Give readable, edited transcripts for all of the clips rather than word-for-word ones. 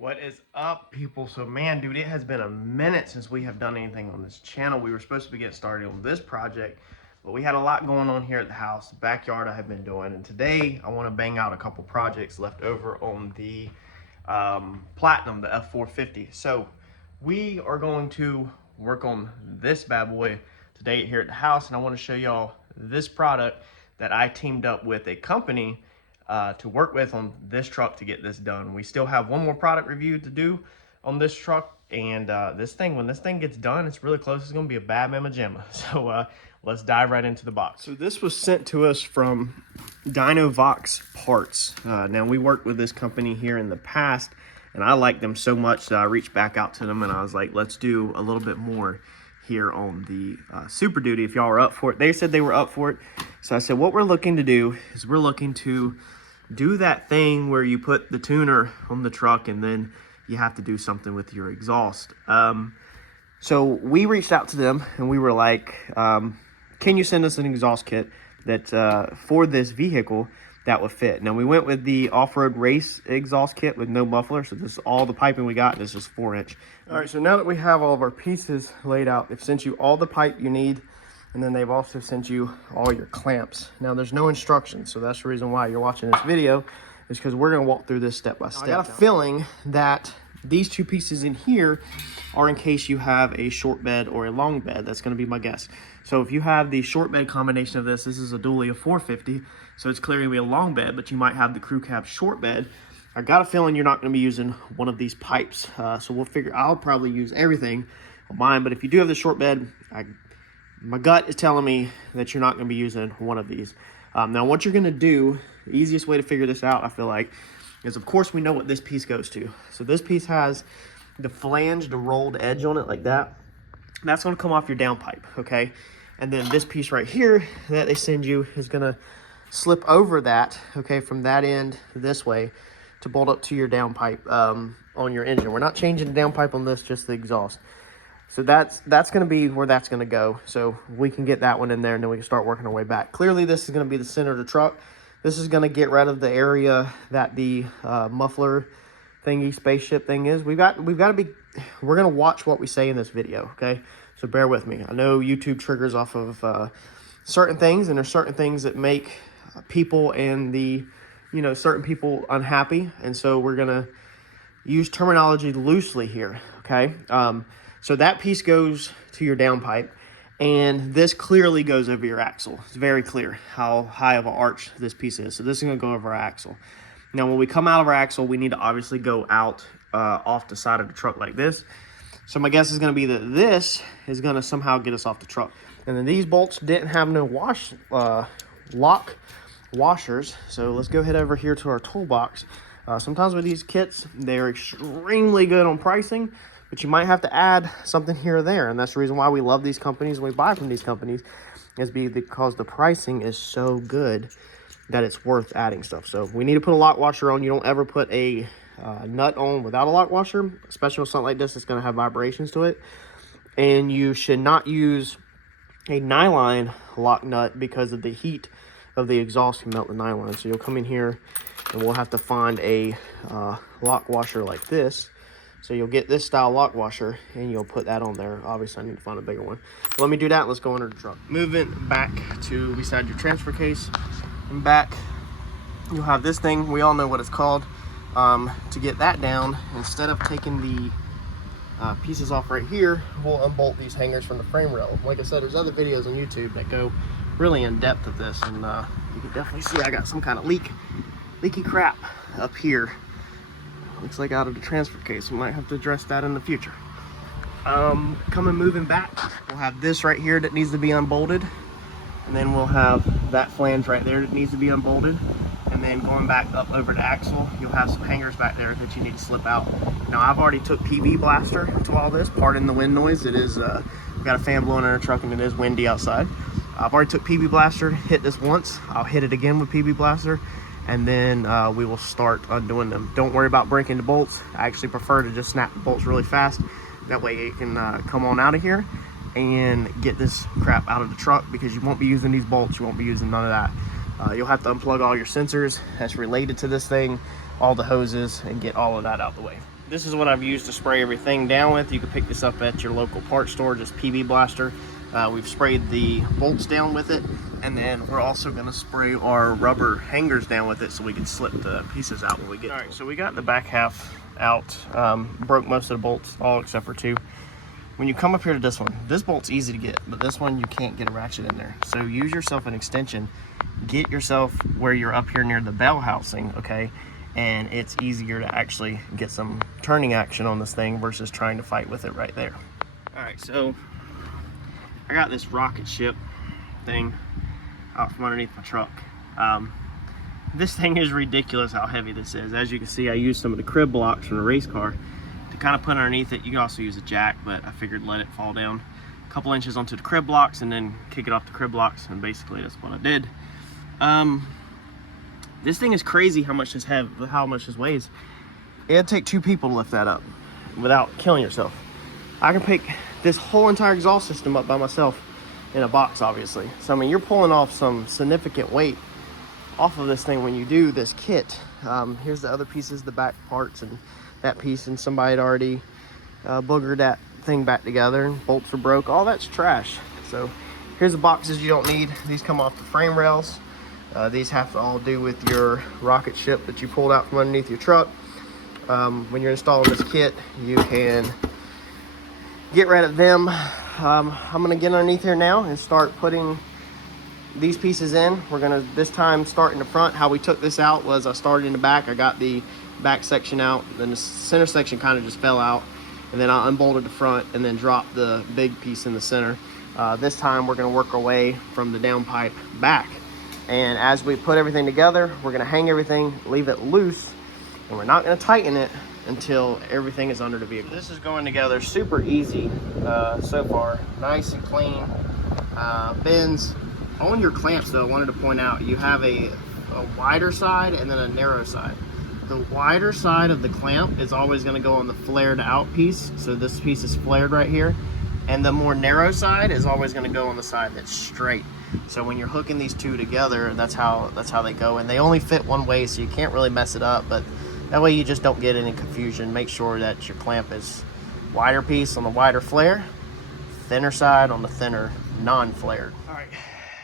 What is up, people? So man, dude, it has been a minute since we have done anything on this channel. We were supposed to be getting started on this project, but we had a lot going on here at the house. The backyard I have been doing, and today I want to bang out a couple projects left over on the Platinum, the F450. So we are going to work on this bad boy today here at the house, and I want to show y'all this product that I teamed up with a company to work with on this truck to get this done. We still have one more product review to do on this truck, and when this thing gets done, it's really close. It's gonna be a bad mamma jamma. So let's dive right into the box. So this was sent to us from Dynovox parts. Now we worked with this company here in the past, and I liked them so much that I reached back out to them and I was like, let's do a little bit more here on the Super Duty if y'all are up for it. They said they were up for it. So I said, what we're looking to do is we're looking to do that thing where you put the tuner on the truck and then you have to do something with your exhaust. So we reached out to them and we were like, can you send us an exhaust kit that for this vehicle that would fit? Now we went with the off-road race exhaust kit with no muffler. So this is all the piping we got, and this is 4-inch. All right, so now that we have all of our pieces laid out, they've sent you all the pipe you need, and then they've also sent you all your clamps. Now there's no instructions, so that's the reason why you're watching this video, is because we're gonna walk through this step by step. I got a feeling that these two pieces in here are in case you have a short bed or a long bed. That's gonna be my guess. So if you have the short bed combination of this is a dually of 450, so it's clearly gonna be a long bed, but you might have the crew cab short bed. I got a feeling you're not gonna be using one of these pipes. So we'll figure, I'll probably use everything on mine, but if you do have the short bed, my gut is telling me that you're not going to be using one of these. Now, what you're going to do, the easiest way to figure this out, I feel like, is of course we know what this piece goes to. So this piece has the flanged rolled edge on it like that. That's going to come off your downpipe, okay? And then this piece right here that they send you is going to slip over that, okay, from that end this way to bolt up to your downpipe on your engine. We're not changing the downpipe on this, just the exhaust. So that's going to be where that's going to go. So we can get that one in there, and then we can start working our way back. Clearly, this is going to be the center of the truck. This is going to get rid of the area that the muffler thingy, spaceship thing is. We're going to watch what we say in this video, okay? So bear with me. I know YouTube triggers off of certain things, and there's certain things that make people and certain people unhappy. And so we're going to use terminology loosely here, okay? So that piece goes to your downpipe, and this clearly goes over your axle. It's very clear how high of an arch this piece is. So this is going to go over our axle. Now, when we come out of our axle, we need to obviously go out off the side of the truck like this. So my guess is going to be that this is going to somehow get us off the truck. And then these bolts didn't have no lock washers. So let's go head over here to our toolbox. Sometimes with these kits, they're extremely good on pricing, but you might have to add something here or there. And that's the reason why we love these companies and we buy from these companies, is because the pricing is so good that it's worth adding stuff. So we need to put a lock washer on. You don't ever put a nut on without a lock washer, especially with something like this. It's going to have vibrations to it. And you should not use a nylon lock nut because of the heat of the exhaust can melt the nylon. So you'll come in here and we'll have to find a lock washer like this. So you'll get this style lock washer and you'll put that on there. Obviously I need to find a bigger one. Let me do that. Let's go under the truck. Moving back to beside your transfer case and back, you'll have this thing. We all know what it's called. To get that down, instead of taking the pieces off right here, we'll unbolt these hangers from the frame rail. Like I said, there's other videos on YouTube that go really in depth of this, and you can definitely see I got some kind of leaky crap up here. Looks like out of the transfer case. We might have to address that in the future. Moving back, we'll have this right here that needs to be unbolted, and then we'll have that flange right there that needs to be unbolted. And then going back up over the axle, you'll have some hangers back there that you need to slip out. Now I've already took PV blaster to all this. Pardon the wind noise. It is we've got a fan blowing in our truck and it is windy outside. I've already took PV blaster, hit this once. I'll hit it again with PV blaster, and then we will start undoing them. Don't worry about breaking the bolts. I actually prefer to just snap the bolts really fast. That way it can come on out of here and get this crap out of the truck, because you won't be using these bolts. You won't be using none of that. You'll have to unplug all your sensors that's related to this thing, all the hoses, and get all of that out of the way. This is what I've used to spray everything down with. You can pick this up at your local parts store, just PB Blaster. We've sprayed the bolts down with it, and then we're also gonna spray our rubber hangers down with it so we can slip the pieces out when we get. All right, so we got the back half out. Broke most of the bolts, all except for 2. When you come up here to this one, this bolt's easy to get, but this one you can't get a ratchet in there. So use yourself an extension. Get yourself where you're up here near the bell housing, okay? And it's easier to actually get some turning action on this thing versus trying to fight with it right there. All right, so I got this rocket ship thing out from underneath my truck. This thing is ridiculous how heavy this is. As you can see, I used some of the crib blocks from the race car to kind of put underneath it. You can also use a jack, but I figured let it fall down a couple inches onto the crib blocks and then kick it off the crib blocks, and basically that's what I did. This thing is crazy how much this weighs. It'd take 2 people to lift that up without killing yourself. I can pick this whole entire exhaust system up by myself in a box, obviously. So I mean, you're pulling off some significant weight off of this thing when you do this kit. Here's the other pieces, the back parts and that piece, and somebody had already boogered that thing back together, and bolts are broke. All that's trash. So here's the boxes you don't need. These come off the frame rails. These have to all do with your rocket ship that you pulled out from underneath your truck. When you're installing this kit, you can get rid of them. I'm gonna get underneath here now and start putting these pieces in. We're gonna this time start in the front. How we took this out was I started in the back. I got the back section out, then the center section kind of just fell out, and then I unbolted the front and then dropped the big piece in the center. This time we're gonna work our way from the downpipe back. And as we put everything together, we're gonna hang everything, leave it loose, and we're not gonna tighten it until everything is under the vehicle. This is going together super easy so far. Nice and clean. Bends. On your clamps though, I wanted to point out, you have a wider side and then a narrow side. The wider side of the clamp is always gonna go on the flared out piece. So this piece is flared right here. And the more narrow side is always gonna go on the side that's straight. So when you're hooking these two together, that's how they go. And they only fit one way, so you can't really mess it up, but that way you just don't get any confusion. Make sure that your clamp is wider piece on the wider flare, thinner side on the thinner non-flared. All right,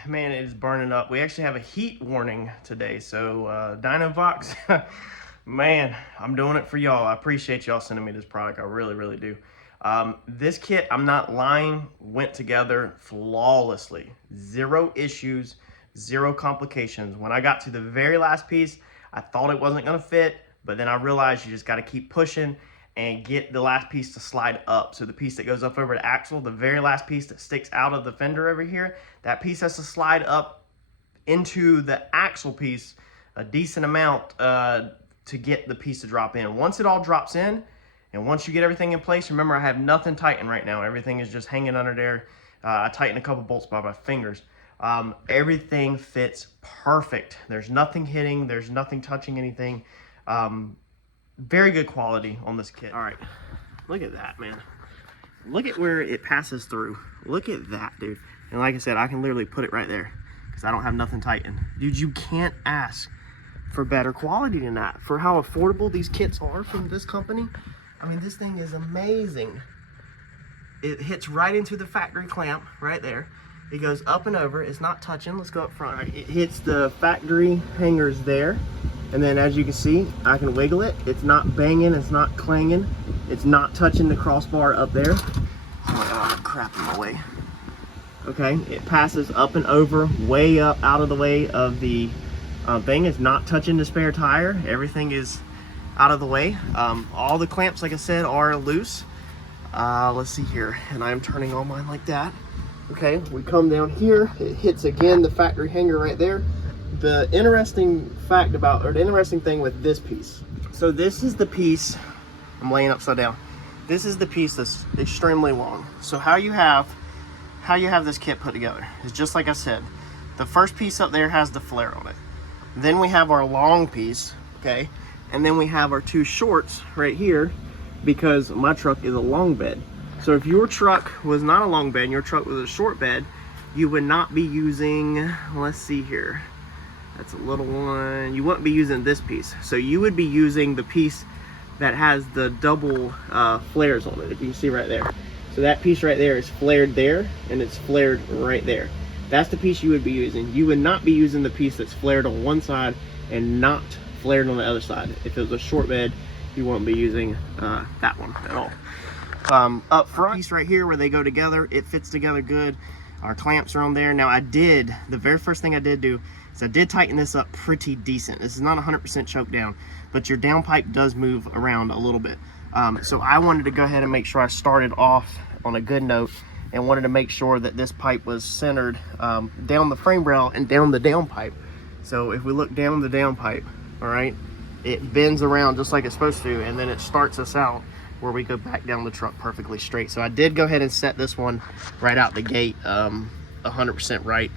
man, it is burning up. We actually have a heat warning today. So Dynovox, man, I'm doing it for y'all. I appreciate y'all sending me this product. I really, really do. This kit, I'm not lying, went together flawlessly. 0 issues, 0 complications. When I got to the very last piece, I thought it wasn't gonna fit, but then I realized you just gotta keep pushing and get the last piece to slide up. So the piece that goes up over the axle, the very last piece that sticks out of the fender over here, that piece has to slide up into the axle piece a decent amount to get the piece to drop in. Once it all drops in, and once you get everything in place, remember I have nothing tightened right now. Everything is just hanging under there. I tightened a couple bolts by my fingers. Everything fits perfect. There's nothing hitting, there's nothing touching anything. Very good quality on this kit. All right, look at that, man. Look at where it passes through. Look at that, dude. And like I said, I can literally put it right there because I don't have nothing tightened. Dude, you can't ask for better quality than that. For how affordable these kits are from this company, I mean, this thing is amazing. It hits right into the factory clamp right there. It goes up and over. It's not touching. Let's go up front. Right, it hits the factory hangers there. And then as you can see, I can wiggle it. It's not banging. It's not clanging. It's not touching the crossbar up there. Oh my God, crap in my way. Okay, it passes up and over, way up out of the way of the thing. It's not touching the spare tire. Everything is out of the way. All the clamps, like I said, are loose. Let's see here, and I'm turning all mine like that. Okay, we come down here, it hits again the factory hanger right there. The interesting thing with this piece, so this is the piece, I'm laying upside down. This is the piece that's extremely long. So how you have this kit put together is just like I said. The first piece up there has the flare on it. Then we have our long piece, okay? And then we have our 2 shorts right here because my truck is a long bed. So if your truck was not a long bed and your truck was a short bed, you would not be using, let's see here, that's a little one. You wouldn't be using this piece. So you would be using the piece that has the double flares on it, if you can see right there. So that piece right there is flared there, and it's flared right there. That's the piece you would be using. You would not be using the piece that's flared on one side and not flared on the other side. If it was a short bed, you won't be using that one at all. Up front, piece right here where they go together, it fits together good. Our clamps are on there. Now the very first thing I did do is I did tighten this up pretty decent. This is not 100% choked down, but your downpipe does move around a little bit. So I wanted to go ahead and make sure I started off on a good note and wanted to make sure that this pipe was centered down the frame rail and down the downpipe. So if we look down the downpipe, all right, it bends around just like it's supposed to, and then it starts us out where we go back down the truck perfectly straight. So I did go ahead and set this one right out the gate 100% right.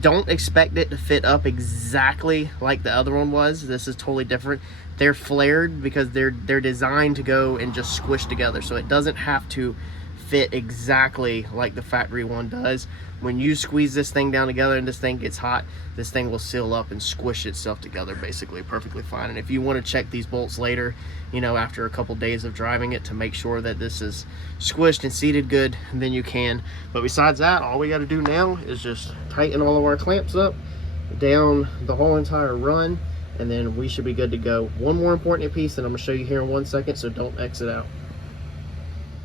Don't expect it to fit up exactly like the other one was. This is totally different. They're flared because they're designed to go and just squish together, so it doesn't have to fit exactly like the factory one does. When you squeeze this thing down together and this thing gets hot, this thing will seal up and squish itself together basically perfectly fine. And if you want to check these bolts later, you know, after a couple days of driving it, to make sure that this is squished and seated good, then you can. But besides that, all we got to do now is just tighten all of our clamps up down the whole entire run, and then we should be good to go. One more important piece that I'm going to show you here in 1 second, so don't exit out.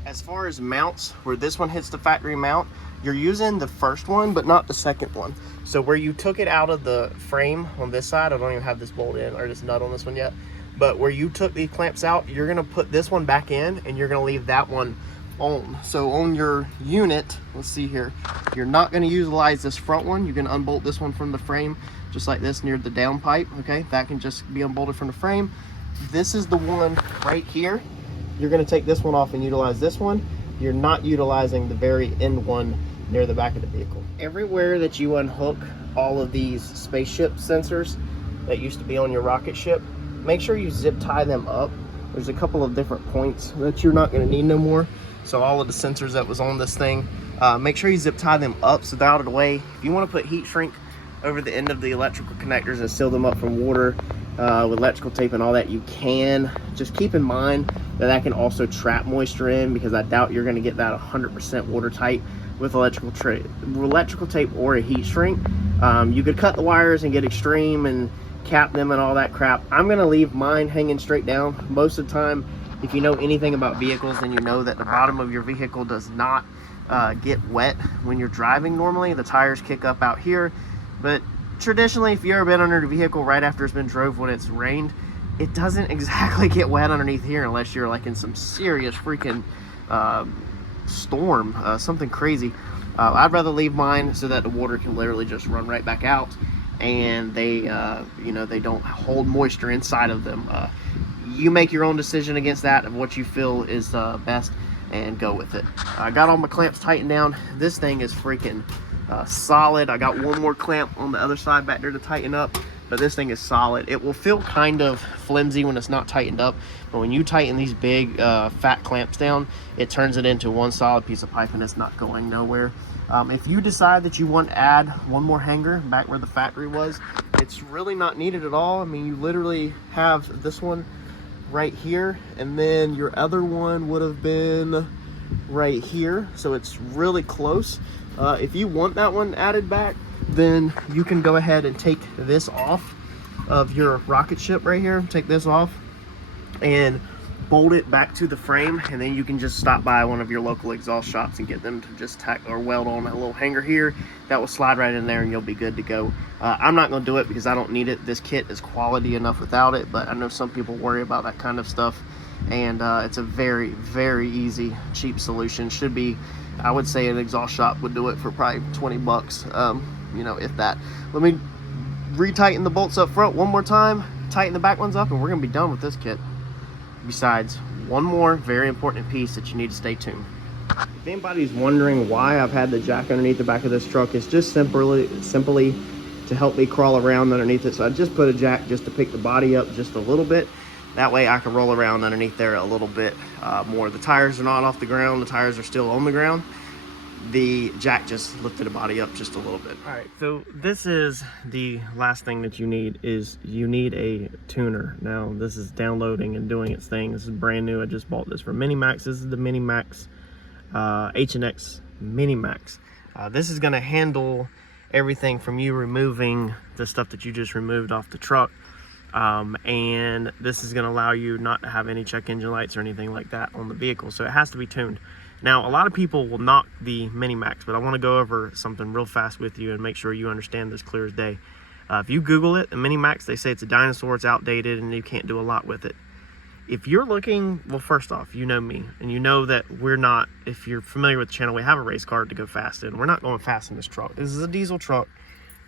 As far as mounts, where this one hits the factory mount, you're using the first one but not the second one. So where you took it out of the frame on this side, I don't even have this bolt in or this nut on this one yet, but where you took these clamps out, you're going to put this one back in and you're going to leave that one on. So on your unit, let's see here, you're not going to utilize this front one. You can unbolt this one from the frame just like this near the downpipe. Okay, that can just be unbolted from the frame. This is the one right here. You're going to take this one off and utilize this one. You're not utilizing the very end one near the back of the vehicle. Everywhere that you unhook all of these spaceship sensors that used to be on your rocket ship, make sure you zip tie them up. There's a couple of different points that you're not going to need no more. So all of the sensors that was on this thing, make sure you zip tie them up so they're out of the way. If you want to put heat shrink over the end of the electrical connectors and seal them up from water with electrical tape and all that, you can. Just keep in mind that can also trap moisture in, because I doubt you're going to get that 100% watertight with electrical tape or a heat shrink. You could cut the wires and get extreme and cap them and all that crap. I'm going to leave mine hanging straight down. Most of the time, if you know anything about vehicles, then you know that the bottom of your vehicle does not get wet when you're driving normally. The tires kick up out here, but traditionally, if you've ever been under the vehicle right after it's been drove when it's rained, it doesn't exactly get wet underneath here unless you're like in some serious freaking storm, something crazy. I'd rather leave mine so that the water can literally just run right back out, and they you know, they don't hold moisture inside of them. You make your own decision against that of what you feel is best and go with it. I got all my clamps tightened down. This thing is freaking solid. I got one more clamp on the other side back there to tighten up, but this thing is solid. It will feel kind of flimsy when it's not tightened up, but when you tighten these big fat clamps down, it turns it into one solid piece of pipe and it's not going nowhere. If you decide that you want to add one more hanger back where the factory was, it's really not needed at all. I mean, you literally have this one right here, and then your other one would have been right here, so it's really close. If you want that one added back, then you can go ahead and take this off of your rocket ship right here. Take this off and bolt it back to the frame, and then you can just stop by one of your local exhaust shops and get them to just tack or weld on that little hanger here. That will slide right in there and you'll be good to go. I'm not going to do it because I don't need it. This kit is quality enough without it, but I know some people worry about that kind of stuff, and it's a very, very easy, cheap solution. Should be, I would say an exhaust shop would do it for probably 20 bucks, you know, if that. Let me retighten the bolts up front one more time, tighten the back ones up, and we're going to be done with this kit. Besides, one more very important piece that you need to stay tuned. If anybody's wondering why I've had the jack underneath the back of this truck, it's just simply to help me crawl around underneath it. So I just put a jack just to pick the body up just a little bit. That way I can roll around underneath there a little bit more. The tires are not off the ground. The tires are still on the ground. the jack just lifted the body up just a little bit. All right, so this is the last thing that you need is you need a tuner. Now this is downloading and doing its thing. This is brand new. I just bought this from Minimax. This is the Minimax H&X Minimax. This is gonna handle everything from you removing the stuff that you just removed off the truck. And this is gonna allow you not to have any check engine lights or anything like that on the vehicle. So it has to be tuned. Now, a lot of people will knock the Minimax, but I want to go over something real fast with you and make sure you understand this clear as day. If you Google it, the Minimax, they say it's a dinosaur, it's outdated, and you can't do a lot with it. If you're looking, well, first off, you know me, and you know that we're not, if you're familiar with the channel, we have a race car to go fast in. We're not going fast in this truck. This is a diesel truck.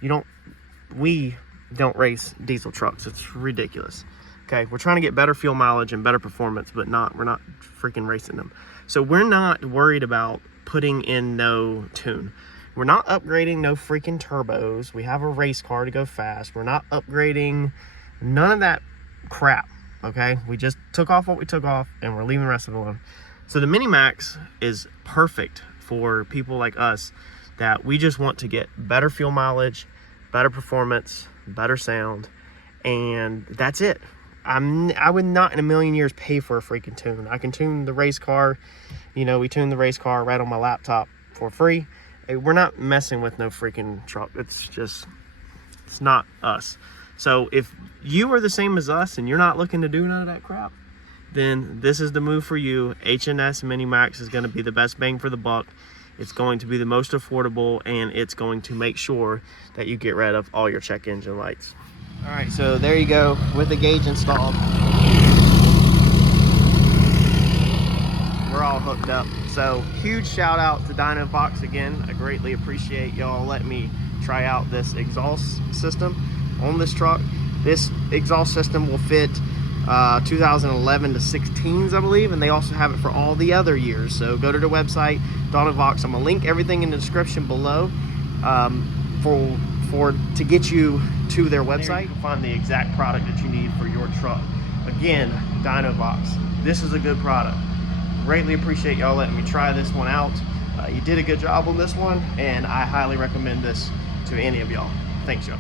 We don't race diesel trucks. It's ridiculous. Okay, we're trying to get better fuel mileage and better performance, but we're not freaking racing them. So we're not worried about putting in no tune. We're not upgrading no freaking turbos. We have a race car to go fast. We're not upgrading none of that crap, okay? We just took off what we took off and we're leaving the rest of it alone. So the Minimax is perfect for people like us that we just want to get better fuel mileage, better performance, better sound, and that's it. I would not in a million years pay for a freaking tune. I can tune the race car. You know, we tune the race car right on my laptop for free. We're not messing with no freaking truck. It's not us. So if you are the same as us and you're not looking to do none of that crap, then this is the move for you. H&S Minimax is going to be the best bang for the buck. It's going to be the most affordable, and it's going to make sure that you get rid of all your check engine lights. All right, so there you go with the gauge installed. We're all hooked up. So huge shout out to Dynovox again. I greatly appreciate y'all letting me try out this exhaust system on this truck. This exhaust system will fit 2011 to 16s, I believe, and they also have it for all the other years. So go to their website, Dynovox. I'm gonna link everything in the description below to get you to their website. You can find the exact product that you need for your truck. Again, Dynovox. This is a good product. Greatly appreciate y'all letting me try this one out. You did a good job on this one, and I highly recommend this to any of y'all. Thanks, y'all.